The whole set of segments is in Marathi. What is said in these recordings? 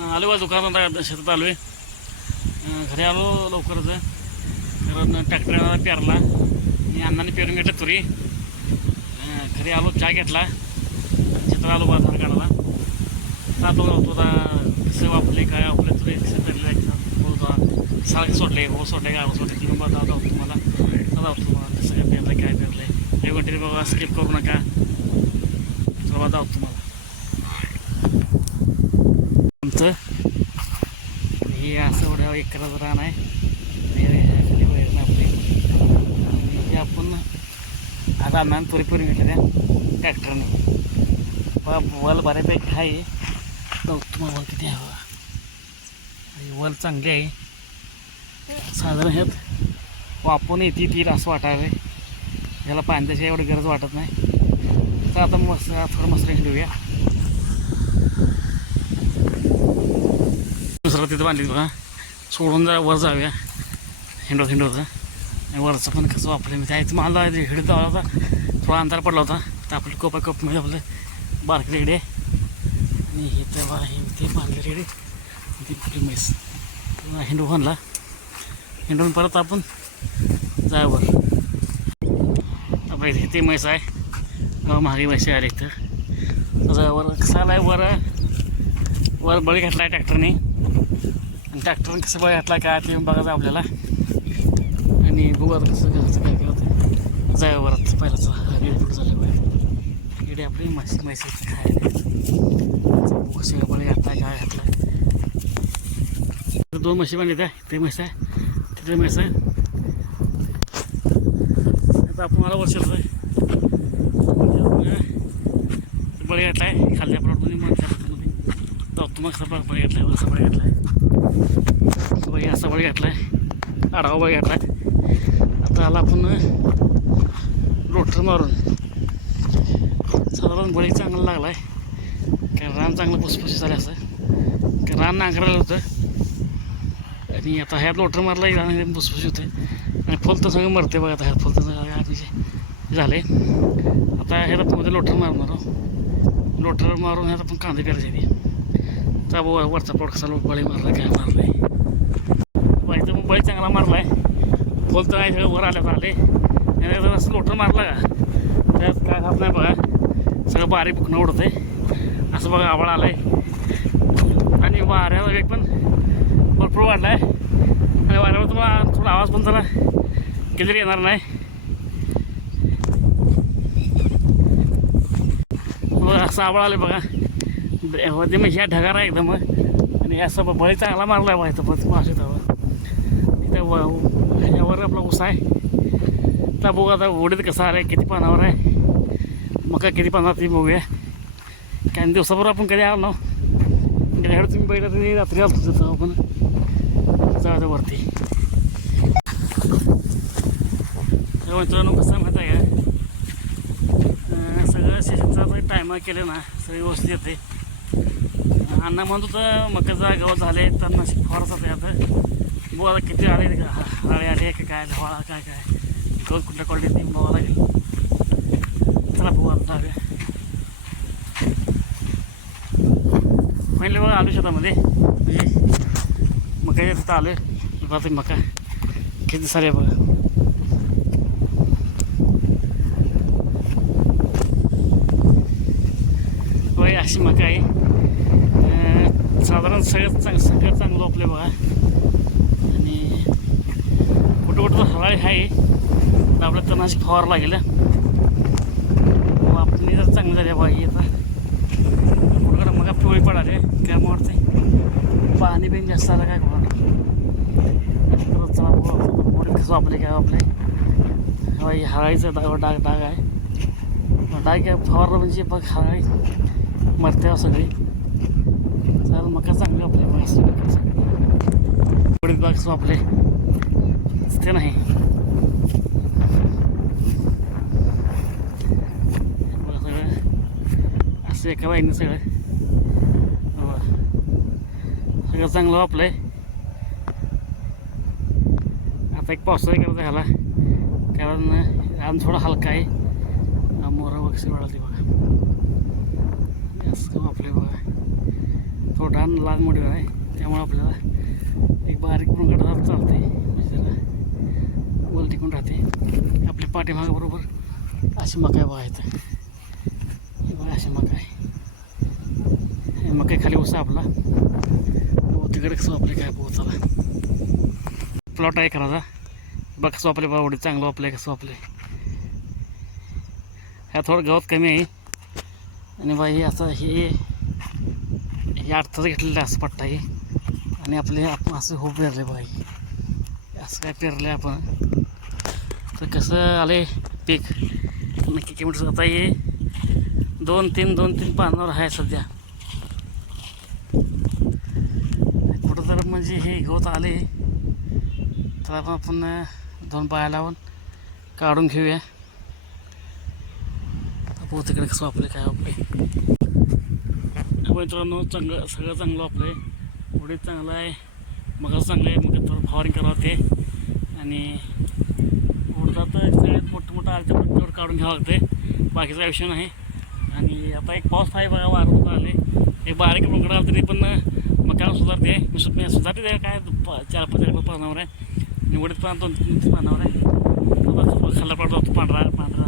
आलो बा दुकानात शेतात आलो आहे घरी आलो लवकरच. कारण ट्रॅक्टरला पेरला. आणि अण्णाने पेरून घेतलं तुरी. घरी आलो चहा घेतला. शेतात आलो बाजार काढायला. जातो जातो आता. कसं वापरले काय वापरले तुरी कसं पेरले होता सारखे सोडले हो सोडले गाव सोडले. तुम्ही बघा जाऊ तुम्हाला. जाऊ तुम्हाला. कसं काय पेरलं काय पेरलं एक घंटे बाबा स्किप करू नका. चला जाऊ तुम्हाला. आमचं हे असं एवढ्या एकराचं रान आहे. हे आणि आपण आता अण्णा तुरी पुरी घेतल्या ट्रॅक्टरने. वल बऱ्यापैकी आहे. जाऊ तुम्हाला वल किती हवा आणि वल चांगली आहे. साधारण ह्यात वापरून येते ती असं वाटायला. याला पाण्याची एवढी गरज वाटत नाही. तर आता मस्त थोडं मस्त घेऊया. तिथं बांधली बघा. सोडून जा वर जाऊया. हिंडो हिंडोचा आणि वरचं पण कसं वापरलं मी त्याचं मला हिडत आला होता थोडा अंतर पडला होता. तर आपलं कोपा म्हणजे आपलं बारक रेडे आणि हे तर हे ते बांधले रेडे. ती कुठली म्हैस. हिंडू बांधला हिंडून परत आपण जायवर. आपल्या इथे ते म्हैस आहे. महागी म्हैसे आले इथं. तर वर कसा आला आहे वर? वर बळी घातला आहे ट्रॅक्टरने. आणि ट्रॅक्टरने कसं बळी घातला काय ते बघायचं आपल्याला. आणि बघू कसं घालायचं काय केलं जायवरात जाय वरात पहिलाच गेडी पुढे झाले आपली म्हशी म्हैशी खायला बघू कशी घातला काय घातला इथं दोन म्हशी बांधली ते म्हैस आहे तिथे म्हैस आहे. आता आपण मला वर्ष होतं बळी घातला आहे खाल्ल्या मग सपाट बळी घातला आहे सपाट घातला आहे असा बळी घातला आहे आडावा बळी घातला आहे आता आला आपण लोटर मारून. साधारण बळी चांगला लागला आहे कारण रान चांगलं पुसपुशी झालं असं. कारण रान नांगरायला होतं. आणि आता ह्यात लोटर मारलाही रान पुसपुशी होते आणि फुल तर सगळं मरते बघा आता ह्यात. फुलतं सगळं आधीचे झाले आता ह्याला मध्ये लोटर मारणार लोटर मारून ह्यात आपण कांदे करायचे ते तर वरचा पोट कसा लोक बळी मारला काय मारलाय. बाईचा मग बळी चांगला मारलाय. फुल तर नाही सगळं वर आल्यात आले. आणि जर असं लोटर मारला का? त्यात काय खात नाही बघा. सगळं बारीक बुकणं उडत आहे असं बघा आवड आहे आणि वाऱ्याचा वेग पण भरपूर वाढला आहे आणि वाऱ्यावर तुम्हाला थोडा आवाज पण जरा क्लिअर येणार नाही. बघा असं आवड आलं बघा. म्हणजे होते मग ह्या ढगार आहे एकदम आणि असं बळी चांगला मारला आहे इथं पण मासे तर इथं ह्याच्यावर ह्यावर आपला ऊस आहे. तर बघू आता ओढीत कसा आला आहे किती पानावर आहे. मका किती पानावर ती बघूया. काही दिवसाभर आपण कधी आलो ना ह्यावर तुम्ही पहिलं तरी रात्री आलो तिथं आपण जाऊ वरती. मित्रांनो कसं माहीत आहे का? सगळं सगळं शेतीचं टायमा केलं ना सगळी व्यवस्थित येते. अण्णा म्हणत होतं मकाचा गवत झाले तर नाशिक फवारच आता. बघू आता किती आले हराळे आले का काय धवाळा काय काय. गवत कुठल्या क्वालिटी बघावं लागेल. चला बघू आता जाऊया. पहिले बघा आलो शेतामध्ये. म्हणजे मका तिथं आलं बघा तुम्ही मका. किती सारे बघा. अशी मका आहे. साधारण सगळं चांग सगळं चांगलं आपलं बघा. आणि कुठं कुठं हराळी आहे तर आपल्या तणाशी फवार लागेल. आपण जर चांगलं झाले बघा आता. कुठं मग पिवळी पडाले काय ते पाणी बिन जास्त आलं काय कोणा चला कसं काय वापरले हवा हे हराळीचं डाग डाग डाग आहे. डाग काय फवारलं म्हणजे बघ हराळी मरते सगळी. मका चांगली वापरे पुढील बाग वापरे ते नाही. बघा सगळं. असं एका बाईने सगळं. सगळं चांगलं वापलंय. आता एक पावसाळा करायचा ह्याला कारण आम थोडा हलका आहे. मोरा वगैरे वाढते बघा. जास्त आपले बघा. छोटा मोठा लहान मोठे आहे. त्यामुळे आपल्याला एक बारीक मुंगट चालते म्हणजे जरा टिकून राहते आपल्या पाठीमागाबरोबर अशी मकाय बघायचं हे बघा अशी मकाय हे मकाई खाली उसा आपला. तिकडे कसं आपले काय बघू प्लॉट आहे करायचा बघ कसं आपले बावडी चांगलं आपलं कसं आपले ह्या थोडं गवत कमी आहे. आणि बाई असं हे हे अर्थाचं घेतलेलं असं पट्टा आहे आणि आपले आपण असं हो पेरले बाई. असं काय पेरलं आपण. तर कसं आले पीक? नक्की किती आता हे दोन तीन दोन तीन पानावर आहे सध्या. कुठं तर म्हणजे हे गवत आले. तर आपण आपण दोन पाया लावून काढून घेऊया. आपण तिकडे कसं आपले काय वापरे मित्रांनो चांगलं सगळं चांगलं आपलं आहे. पुढे चांगलं आहे. मग चांगलं आहे मग थोडं फवारिंग करावं ते आणि उडदात सगळ्यात मोठं मोठं आलच्या पट्टीवर काढून घ्यावं लागते बाकीचा आयुष्य विषय नाही. आणि आता एक पाऊस आहे बघा वारं होतं आले एक बारीक मुकडा आलं तरी पण मकान सुधारते मी सुद्धा सुधारते काय चार पाच चार पानावर आहे. निवडीत पण दोन तीन पानावर आहे. खाल्ला पडतो पांढरा पांढरा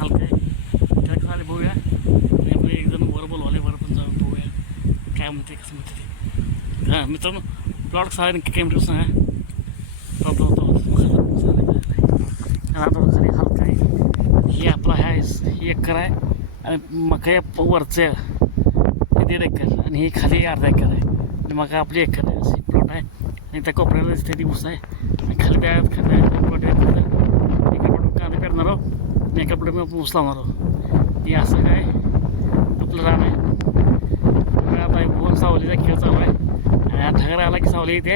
हलका आहे त्याला कसं आले बघूया आणि आपण एक जण वर बोलवाले वर पण जाऊन बघूया काय म्हणते कसं म्हणते ते हां मित्रांनो प्लॉट सारे नक्की कॅमेरे म्हणतो सांगा प्लॉट होतो खाली हलका आहे हे आपला ह्या एक एकर आहे आणि मका या वरचं हे। दीड एकर आणि ही खाली अर्धा एकर आहे आणि मका आपली एकर आहे अशी प्लॉट आहे आणि त्या कोपऱ्याला दिसते दिवस आहे आणि खाली त्या खाली प्लॉट एका प्लॉट कांदे पेरणार आहो आणि एका प्लॉट मी ऊस लावणार आहो हे असं काय आपलं रान आहे सावलीचा खेळ चालू आहे. आणि ढगारा आला की सावली येते.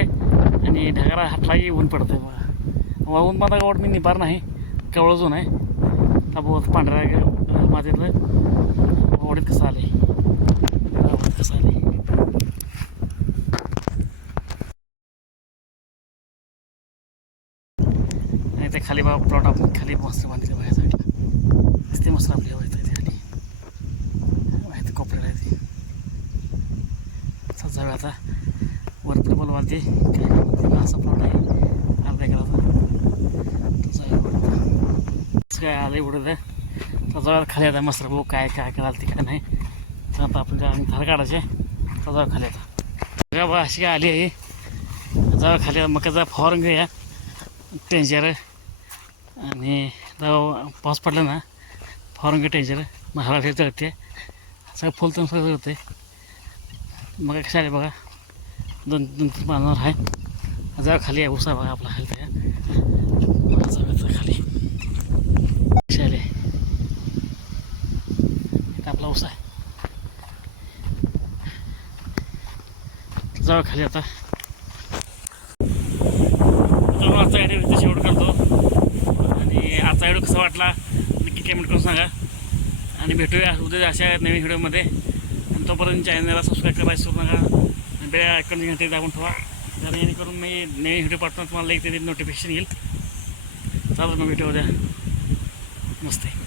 आणि ढगारा हातला ऊन पडतं बघा. वाहून माझा गावड मी निभार नाही. केवळ ऊन आहे. बहुत पांढऱ्या मातीतलं ओढीत कसं आले ओढीत कसं आले आणि ते खाली बा प्लॉट आपण खाली मस्त बांधले बाहेर साईडला ते मस्त आपल्या हवा आहे खाली माहिती कोपऱ्याला येते जाऊ आता वरती बोलवाल ते काय काय म्हणते असा प्लॉट आहे. अर्धा एकराचा तर काय आलं एवढं तर. खाली आता मस्त भाऊ काय काय करायला ते काय नाही. तर आता आपण त्या धार काढायचे. तर जाऊ खाली आता. सगळ्या बघा अशी काय आली आहे. जवळ खाली मकाचा फवारून घेऊया. टेंजर आणि जाऊ पाऊस पडला ना. फवारून घे टेंजर मग हवा ठेव जळते सगळं फुलतून सगळं होते मग कशा आले बघा. दोन दोन तीन पानावर आहे. जाऊ खाली आहे उसा बघा आपला खाली त्या खाली. कशा आले इथं आपला उसा आहे. जाऊ खाली आता. तर आजचा व्हिडिओ इथे शेवट करतो. आणि आजचा व्हिडिओ कसा वाटला नक्की कमेंट करून सांगा. आणि भेटूया उद्या अशा नवीन व्हिडिओमध्ये. तोपर्यंत चॅनलला सबस्क्राईब करायला विसरू नका. आणि आयकॉनची घंटे दाबून ठेवा. तर जेणेकरून मी नवीन व्हिडिओ पाठवताना तुम्हाला एक ते नोटिफिकेशन येईल. चालत मग व्हिडिओ द्या मस्त आहे.